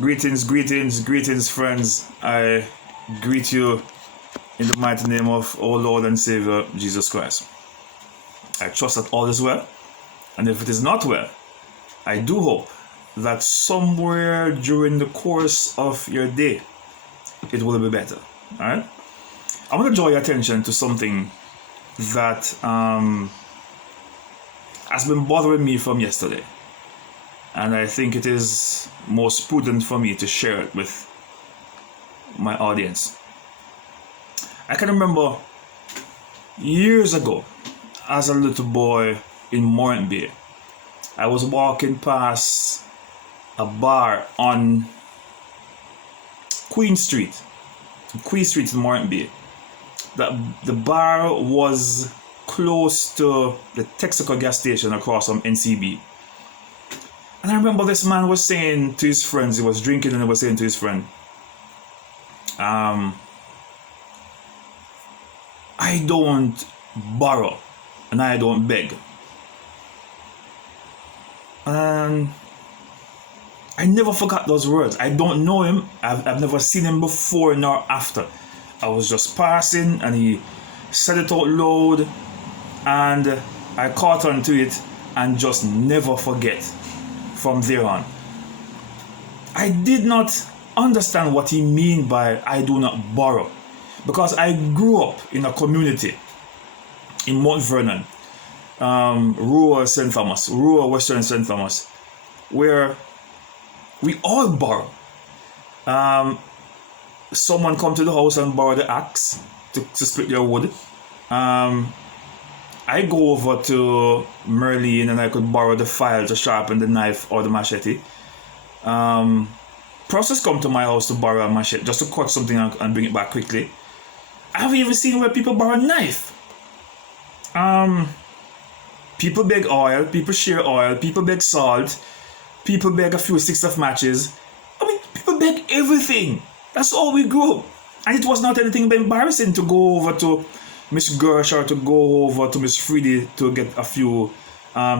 Greetings, friends. I greet you in the mighty name of our Lord and Savior, Jesus Christ. I trust that all is well, and if it is not well, I do hope that somewhere during the course of your day, it will be better. All right? I want to draw your attention to something that has been bothering me from yesterday. And I think it is most prudent for me to share it with my audience. I can remember years ago, as a little boy in Morant Bay, I was walking past a bar on Queen Street in Morant Bay. The bar was close to the Texaco gas station across from NCB. And I remember this man was saying to his friends, he was drinking and he was saying to his friend, I don't borrow and I don't beg. And I never forgot those words. I don't know him. I've never seen him before nor after. I was just passing and he said it out loud and I caught on to it and just never forget. From there on, I did not understand what he mean by I do not borrow, because I grew up in a community in Mount Vernon, rural Western St. Thomas, where we all borrow. Someone come to the house and borrow the axe to split their wood. I go over to Merlin and I could borrow the file to sharpen the knife or the machete. Process come to my house to borrow a machete just to cut something and bring it back quickly. I've even seen where people borrow a knife. People beg oil, people share oil, people beg salt, people beg a few sticks of matches. I mean, people beg everything. That's all we grew up. And it was not anything embarrassing to go over to Miss Gersh or to go over to Miss Freedy to get a few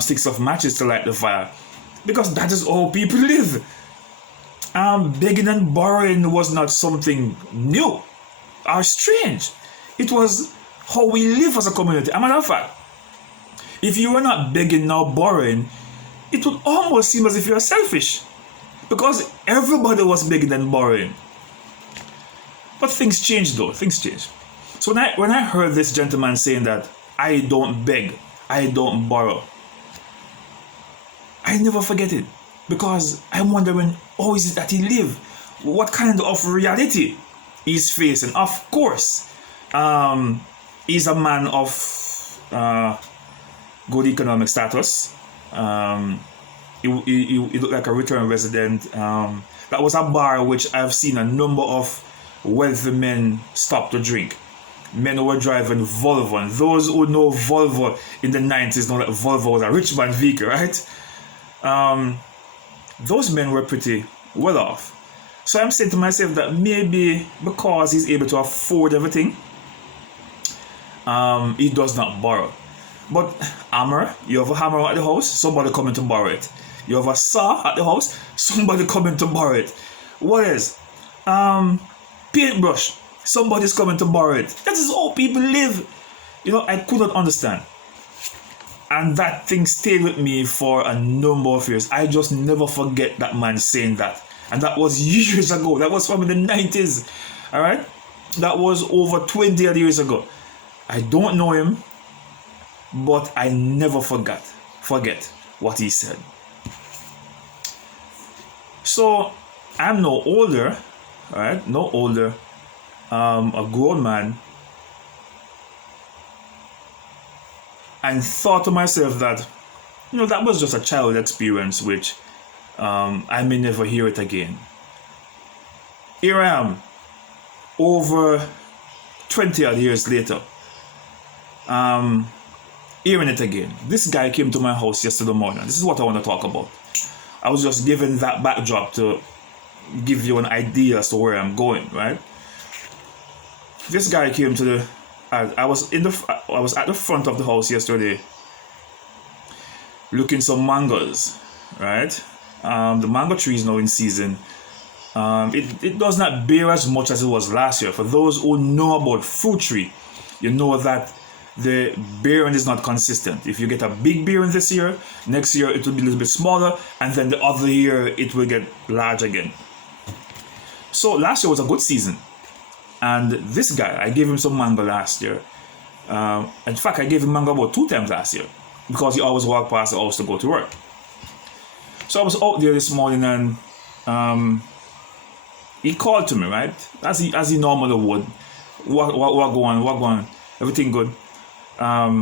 sticks of matches to light the fire, because that is how people live. Begging and borrowing was not something new or strange. It was how we live as a community. As a matter of fact, if you were not begging nor borrowing, it would almost seem as if you are selfish, because everybody was begging and borrowing. But things changed though. Things changed. So when I heard this gentleman saying that I don't beg, I don't borrow, I never forget it, because I'm wondering how is it that he live? What kind of reality he's facing? Of course, he's a man of good economic status. He looked like a return resident. That was a bar which I've seen a number of wealthy men stop to drink. Men who were driving Volvo, and those who know Volvo in the 90s know that Volvo was a rich man vehicle, right? Those men were pretty well off. So I'm saying to myself that maybe because he's able to afford everything, he does not borrow. But hammer, you have a hammer at the house, somebody coming to borrow it. You have a saw at the house, somebody coming to borrow it. What is? Paintbrush, somebody's coming to borrow it. That is how people live. I could not understand. And that thing stayed with me for a number of years. I just never forget that man saying that. And that was years ago. That was from the 90s. Alright? That was over 20 years ago. I don't know him, but I never forget what he said. So I'm no older, alright? No older. A grown man, and thought to myself that that was just a child experience which I may never hear it again. Here I am, over 20 odd years later, hearing it again. This guy came to my house yesterday morning. This is what I want to talk about. I was just giving that backdrop to give you an idea as to where I'm going, right? This guy came to the. I was at the front of the house yesterday, looking some mangoes, right? The mango tree is now in season, It does not bear as much as it was last year. For those who know about fruit tree, you know that the bearing is not consistent. If you get a big bearing this year, next year it will be a little bit smaller, and then the other year it will get large again. So last year was a good season, and this guy, I gave him some mango last year. In fact, I gave him mango about 2 times last year because he always walked past the house to go to work. So I was out there this morning, and he called to me, right? As he normally would. What going? Everything good? I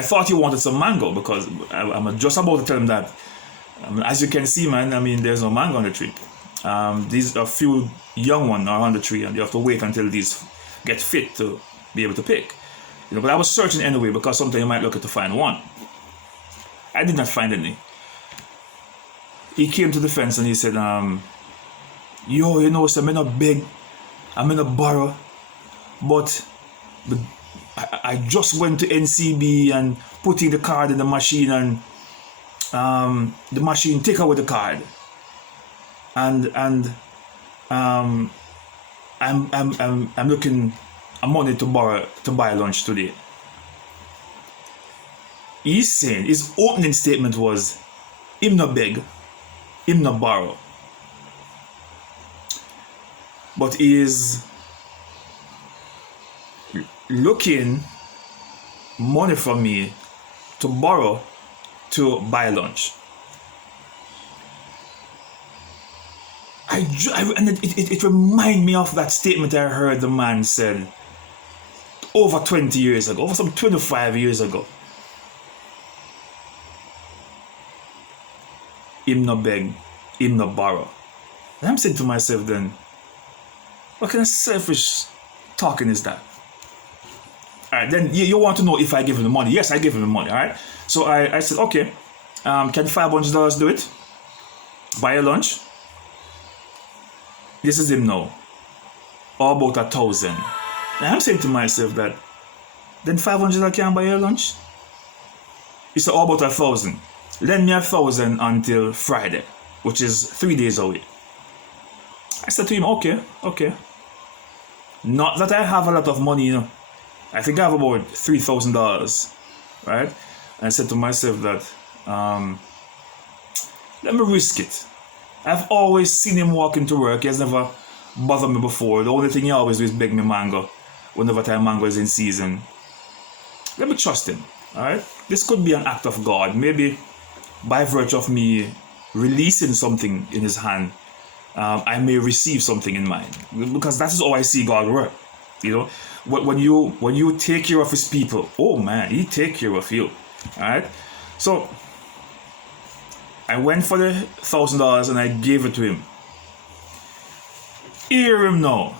thought he wanted some mango because I'm just about to tell him that. As you can see, man, I mean, there's no mango on the tree. These are few young ones are on the tree, and you have to wait until these get fit to be able to pick. But I was searching anyway because sometimes you might look at to find one. I did not find any. He came to the fence and he said, yo, so I'm not big, I'm in a borrow, but I just went to NCB and putting the card in the machine, and the machine take away the card, and I'm looking a money to buy lunch today. He's saying his opening statement was, him no beg, him no borrow, but he is looking money from me to borrow to buy lunch. And it reminds me of that statement I heard the man said over 20 years ago, over some 25 years ago. Him no beg, him no borrow. And I'm saying to myself then, what kind of selfish talking is that? Alright, then you want to know if I give him the money. Yes, I give him the money, alright? So I said, okay, can $500 do it? Buy a lunch? This is him now. Or about 1,000. And I'm saying to myself that, then $500 can't buy your lunch? He said, how about 1,000? Lend me 1,000 until Friday, which is 3 days away. I said to him, okay. Not that I have a lot of money, I think I have about $3,000, right? And I said to myself that, let me risk it. I've always seen him walking to work. He has never bothered me before. The only thing he always do is beg me mango whenever time mango is in season. Let me trust him, alright? This could be an act of God. Maybe by virtue of me releasing something in his hand, I may receive something in mine. Because that is how I see God work. When you take care of his people, oh man, he take care of you. Alright? So I went for the $1,000 and I gave it to him. Hear him now.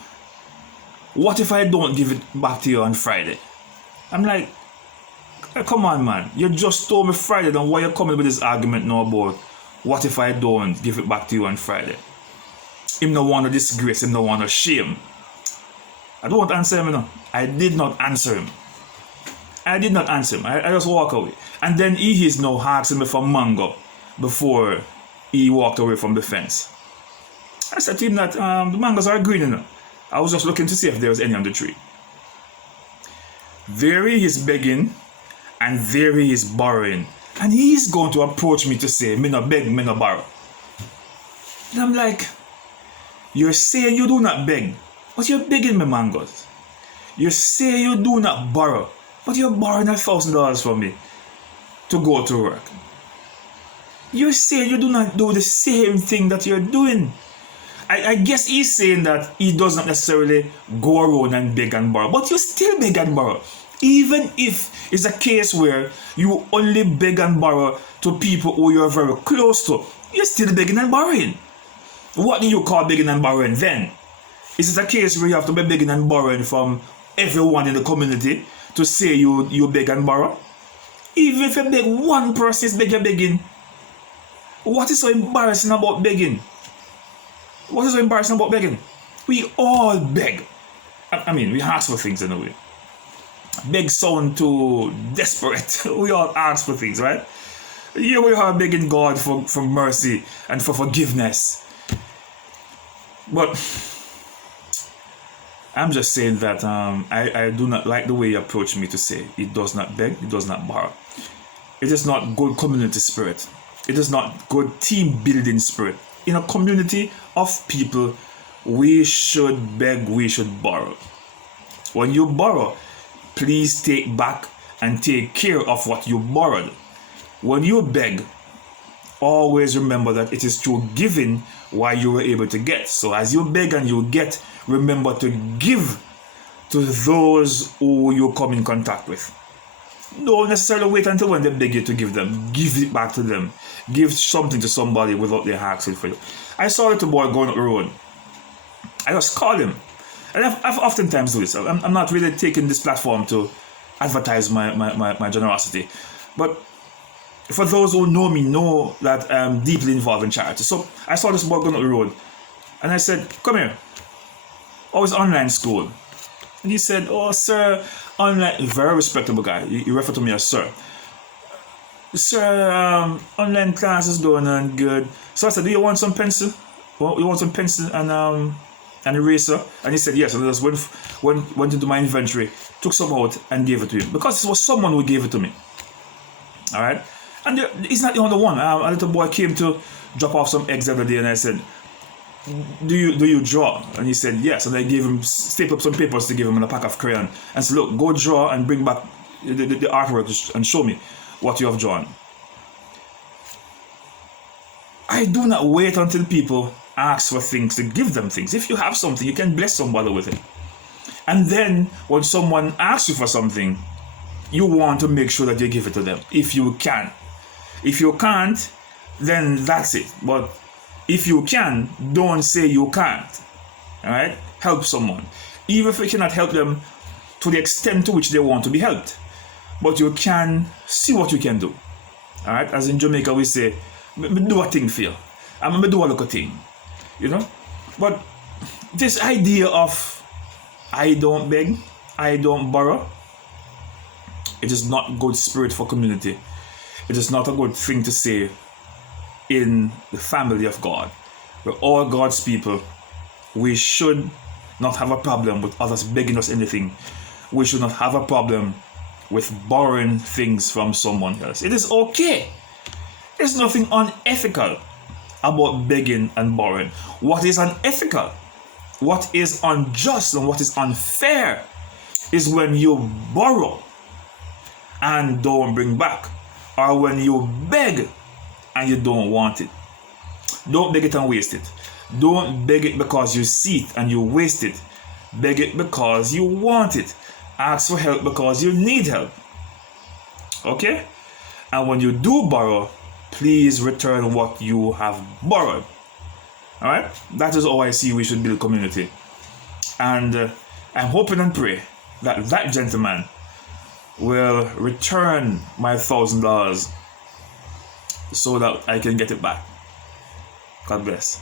What if I don't give it back to you on Friday? I'm like, come on, man. You just told me Friday, then why you coming with this argument now about what if I don't give it back to you on Friday? Him no want to disgrace, him no want to shame. I don't answer him, I did not answer him. I just walk away. And then he is now asking me for mango before he walked away from the fence. I said to him that the mangoes are green, I was just looking to see if there was any on the tree. There he is begging, and there he is borrowing. And he's going to approach me to say, me no beg, me no borrow. And I'm like, you're saying you do not beg, but you're begging me mangoes. You say you do not borrow, but you're borrowing $1,000 from me to go to work. You say you do not do the same thing that you're doing. I guess he's saying that he does not necessarily go around and beg and borrow, but you still beg and borrow. Even if it's a case where you only beg and borrow to people who you're very close to, you're still begging and borrowing. What do you call begging and borrowing then? Is it a case where you have to be begging and borrowing from everyone in the community to say you beg and borrow? Even if you beg one person is begging. What is so embarrassing about begging? What is so embarrassing about begging? We all beg. I mean, we ask for things in a way. Beg sound too desperate. We all ask for things, right? Here we are begging God for mercy and for forgiveness. But I'm just saying that I do not like the way you approach me to say it does not beg, it does not borrow. It is not good community spirit. It is not good team building spirit. In a community of people, we should beg, we should borrow. When you borrow, please take back and take care of what you borrowed. When you beg, always remember that it is through giving why you were able to get. So as you beg and you get, remember to give to those who you come in contact with. Don't necessarily wait until when they beg you to give them. Give it back to them. Give something to somebody without their asking for you. I saw a little boy going up the road. I just called him. And I've oftentimes do this. I'm not really taking this platform to advertise my generosity. But for those who know me, know that I'm deeply involved in charity. So I saw this boy going up the road. And I said, come here. Oh, it's online school. And he said, oh, sir, online, very respectable guy. He referred to me as sir. Sir, online class is going on good. So I said, do you want some pencil? Well, you want some pencil and eraser? And he said, yes. And I just went into my inventory, took some out and gave it to him. Because it was someone who gave it to me. All right? And he's not the only one. A little boy came to drop off some eggs the other day and I said, do you draw? And he said yes. And I gave him, stapled up some papers to give him in a pack of crayon and said, look, go draw and bring back the artwork and show me what you have drawn. I do not wait until people ask for things to give them things. If you have something, you can bless somebody with it. And then when someone asks you for something, you want to make sure that you give it to them if you can. If you can't, then that's it. But if you can, don't say you can't. Alright? Help someone. Even if you cannot help them to the extent to which they want to be helped. But you can see what you can do. Alright? As in Jamaica we say, do a thing for you. I'm gonna do a little thing. You know? But this idea of I don't beg, I don't borrow, it is not good spirit for community. It is not a good thing to say in the family of God. We're all God's people. We should not have a problem with others begging us anything. We should not have a problem with borrowing things from someone else. It is okay. There's nothing unethical about begging and borrowing. What is unethical, what is unjust, and what is unfair is when you borrow and don't bring back, or when you beg and you don't want it. Don't beg it and waste it. Don't beg it because you see it and you waste it. Beg it because you want it. Ask for help because you need help. Okay? And when you do borrow, please return what you have borrowed. Alright? That is how I see we should build community. And I'm hoping and pray that that gentleman will return my $1,000 so that I can get it back. God bless.